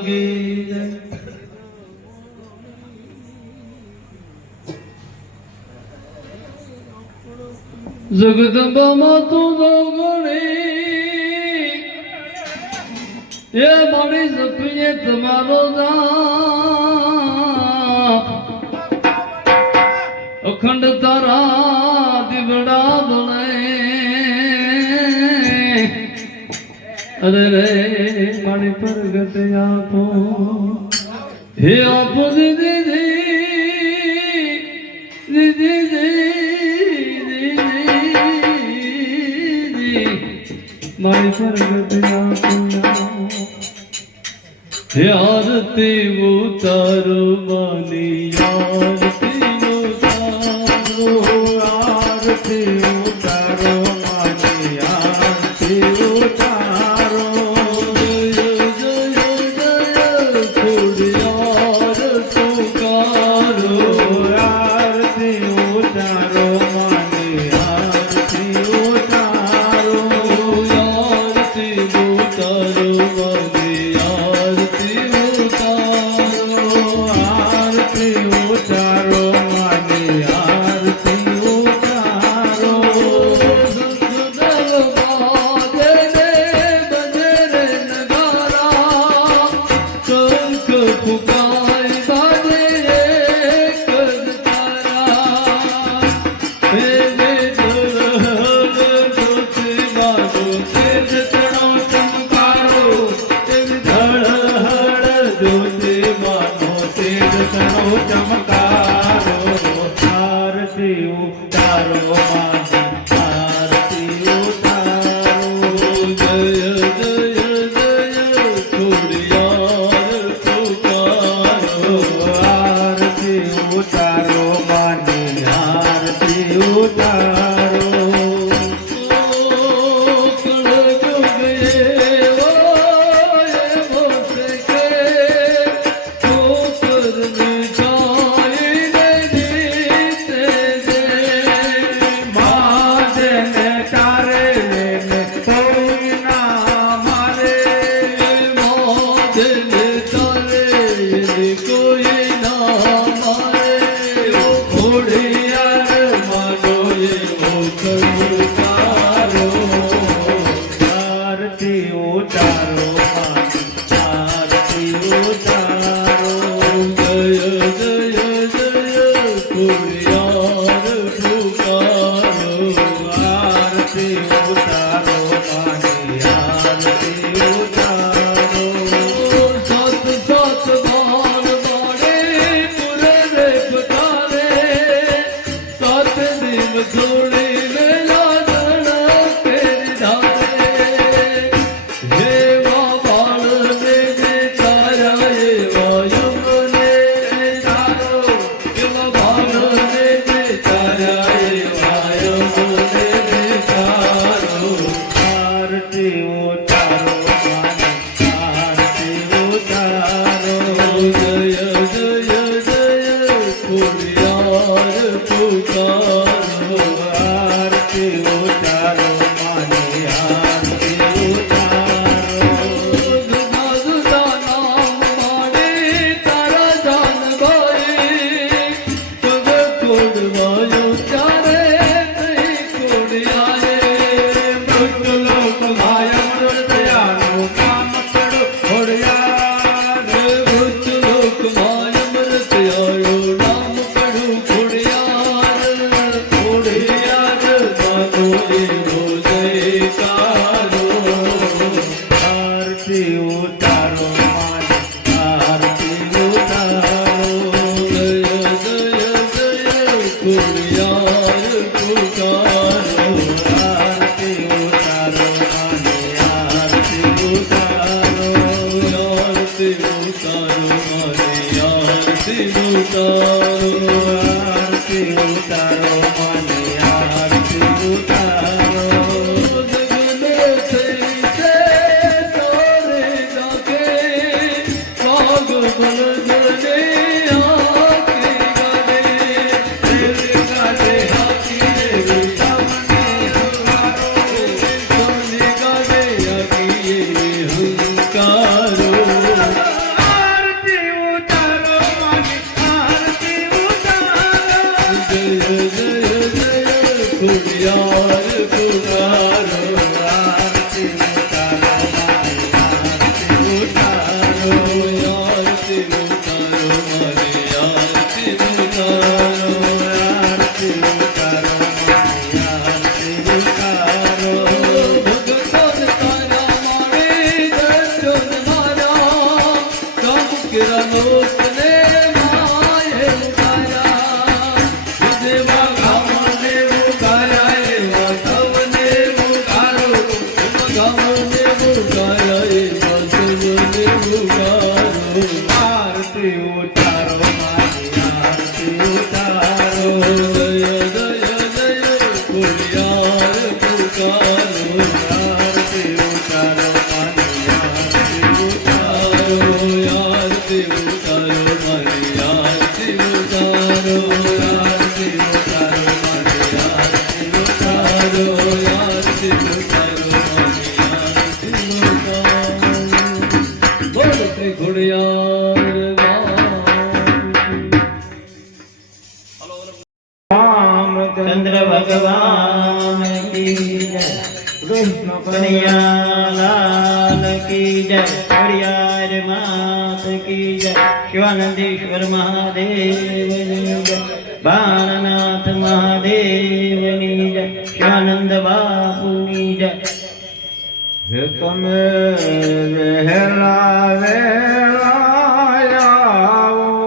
ગીત જગદંબામાં તું ગણી એ મારી સપીએ તમારો અખંડ તારા દીવડા બને અરે રે મારી પ્રગટ આપો હે આપો દીદી મારી પ્રગટ આપો હે આરતી ઉતારો માની આરતી ઉતારો માની આરતી ઉતારો જય જય જય ખોડિયાર પુકારો આરતી ઉતારો માની આરતી ઉતારો આરતી ઉતારો માની આરતી ઉતારો માની આરતી ઉતારો ચમકારો આરતી ઉતારો આરતી ઉતારો જય જય જય ખોડિયાર પુકારો આરતી ઉતારો માની આરતી ઉતારો હંકારો કિરણોત્તને માયે ઉગાયા દેવા ગામને ઉગાયા એવા તમને ઉગારો ગામને ઉગાયા એવા તમને ઉગારો આરતી ઉતારો મારી આરતી ઉતારો જય જય જય ખોડિયાર પુકારો આરતી ઉતારો મારી આરતી ઉતારો આરતી ઉતારો મારી આરતી ઉતારો આરતી ઉતારો મારી આરતી ઉતારો આરતી ઉતારો મારી આરતી ઉતારો બોલ શ્રી ખોડિયાર चंद्र भगवान की जय कृष्ण कन्हैया लाल की जय खड़ियार मात की जय शिवानंदेश्वर महादेव जय बाणनाथ महादेव जय शिवानंद बापू जय તમે વહેલા વહેલા આવો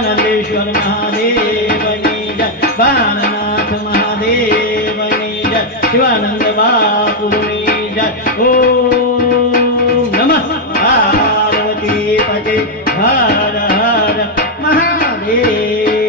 જ્ઞાનદેશ્વર મહાદેવની જય બાણનાથ મહાદેવની જય શિવાનંદ બાપુની જય ઓમ નમઃ પાર્વતી પતે હર હર મહાદેવ